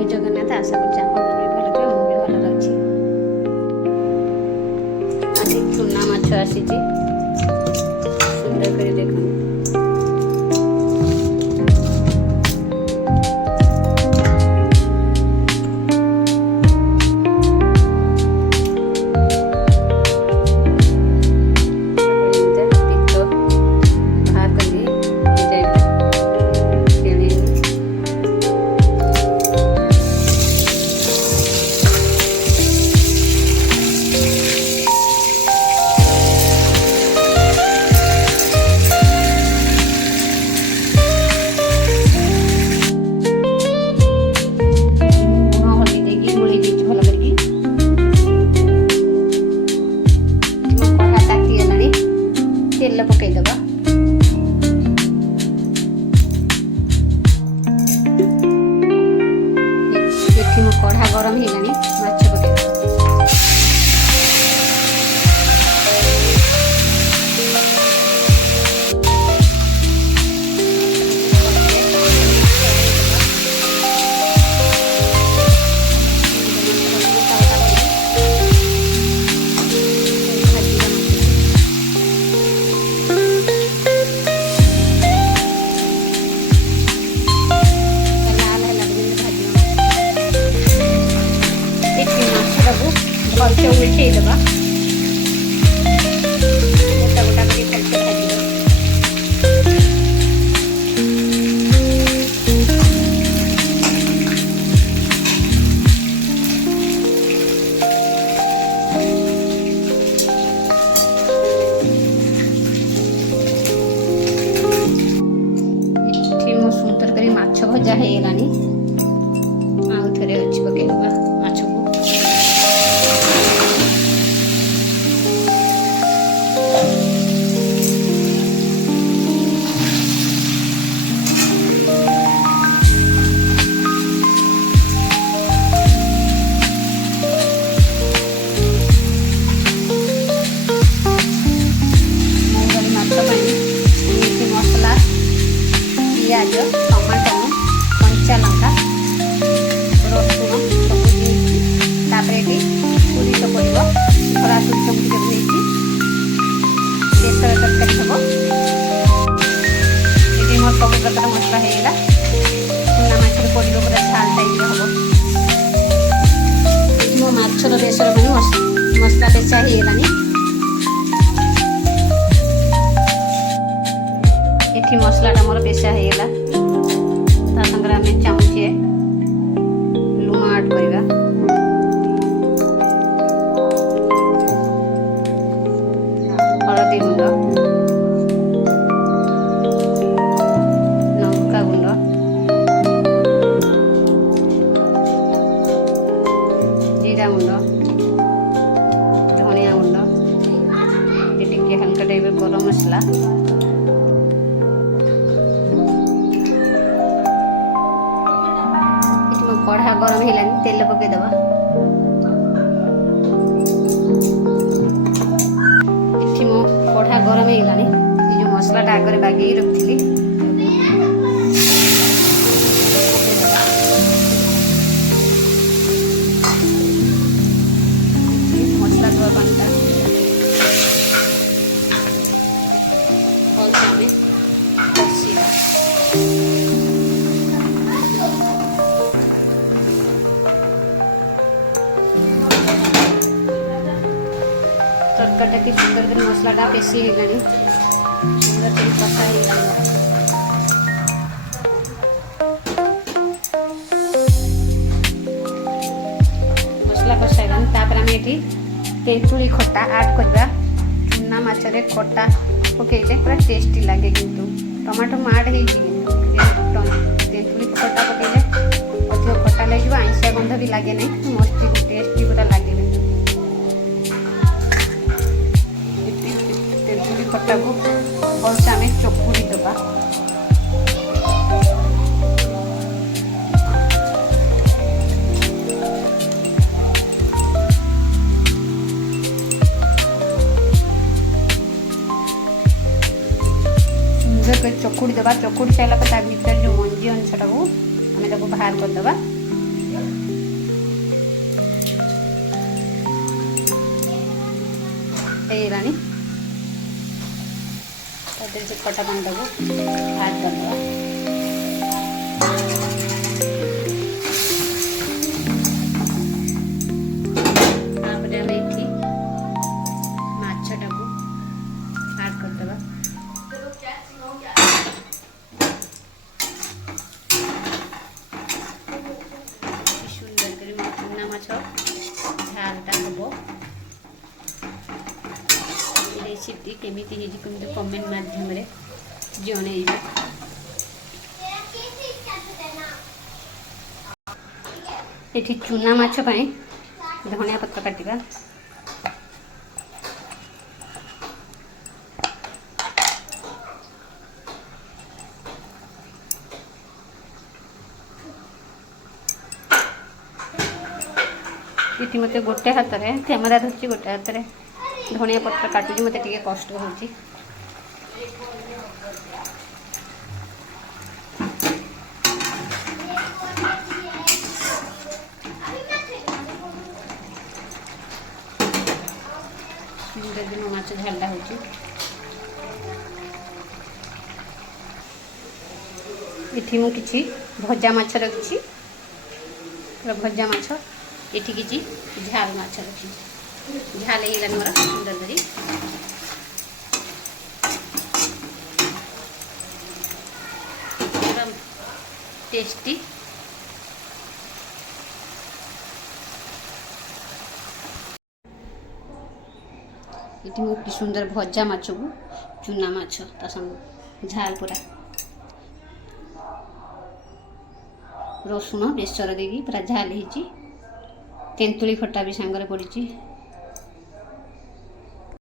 जय जगन्नाथ। आशा कर भल थे मुझे भल अच्छी। आज चूना माछ आसी सुंदर कर देख तेल पकईदबा। ये मो कढ़ा गरम हो माछ पकईदबा। भलसे उल्टईदबा। गोटा गोटा कर भलसे भाजी मो सुंदर कर माछ भजा हो गलानी। आउ थे अच्छी पकईदबा माछ को। प्याज टमाटो कंचा लंका रसुण सब ये पूरी तो पड़ो खरा सूर्य बेसर तरकारी हम ये मोर सब प्रकार मसला होगा। चूना माछ पड़ो पूरा झाल टाइप हम मो माछर बेसर मसला बेचा होगलानी। ये मसलाटा मोर बेसा होगा। सागर आम चामचे लुण आड करवा। हलदी गुंड लंका गुंड जीरा गुंड धनिया गुंड टे हल्का टाइप गरम मसला। कढ़ा गरम है तेल पकईदबा। ये मो कढ़ा गरम हो गलानी। ये जो मसलाटा आगे बागे रखी मसला धुआ पानीटा भलसे आम कषा। तड़काटा की सुंदर कर मसलाटा पेशी हो गलानी। सुंदर कर कषा हो गलानी। मसला कषा गलानी। तापर आम ये तेंतुली खट्टा आड करवा। चूना माछरे खट्टा पकईले पूरा टेस्टी लगे। किंतु टमाटो माड हो तेंतुली खट्टा पकईले अधिक खट्टा लगे आइंसिया गंध भी लगे नहीं। मस्त टेस्टी पूरा लगे। खट्टा को भलसे आम चकुड़ी दबा। चकुड़ी दबा। चकुड़ी सारा भर जो मंजी अंशटा को आम बाहर करदे। ହେଇଗଲାଣି। ତାପରେ ସେ ଖଟା ପାଣିଟାକୁ ଆଡ୍ କରିଦେବା। ତାପରେ ଆମେ ଏଠି ମାଛଟାକୁ ଆଡ୍ କରିଦେବା। ସୁନ୍ଦର କରି ଚୁନା ମାଛ ଝାଲଟା ହବ। ରେସିପି କେମିତି ହେଇଛି କେମିତି କମେଣ୍ଟ ମାଧ୍ୟମରେ ଜଣେଇବେ। ଏଠି ଚୁନା ମାଛ ପାଇଁ ଧନିଆ ପତ୍ର କାଟିବା। ଏଠି ମୋତେ ଗୋଟେ ହାତରେ କ୍ୟାମେରା ଧରିଛି, ଗୋଟେ ହାତରେ ଧନିଆ ପତ୍ର କାଟୁଛି, ମୋତେ ଟିକେ କଷ୍ଟ ହେଉଛି। ସୁନ୍ଦର ମୋ ମାଛ ଝାଲଟା ହେଉଛି। ଏଠି ମୁଁ କିଛି ଭଜା ମାଛ ରଖିଛି, ଭଜା ମାଛ। ଏଠି କିଛି ଝାଲ ମାଛ ରଖିଛି। ଝାଲ ହେଇଗଲାଣି ମୋର ସୁନ୍ଦର କରି। टेस्टी ये गोटे सुंदर भजा माछ को चुना माछ ता संग झाल पूरा रसुण बेसर देकी पूरा झाल होती। तेंतुली खट्टा भी सांगरे पड़ी।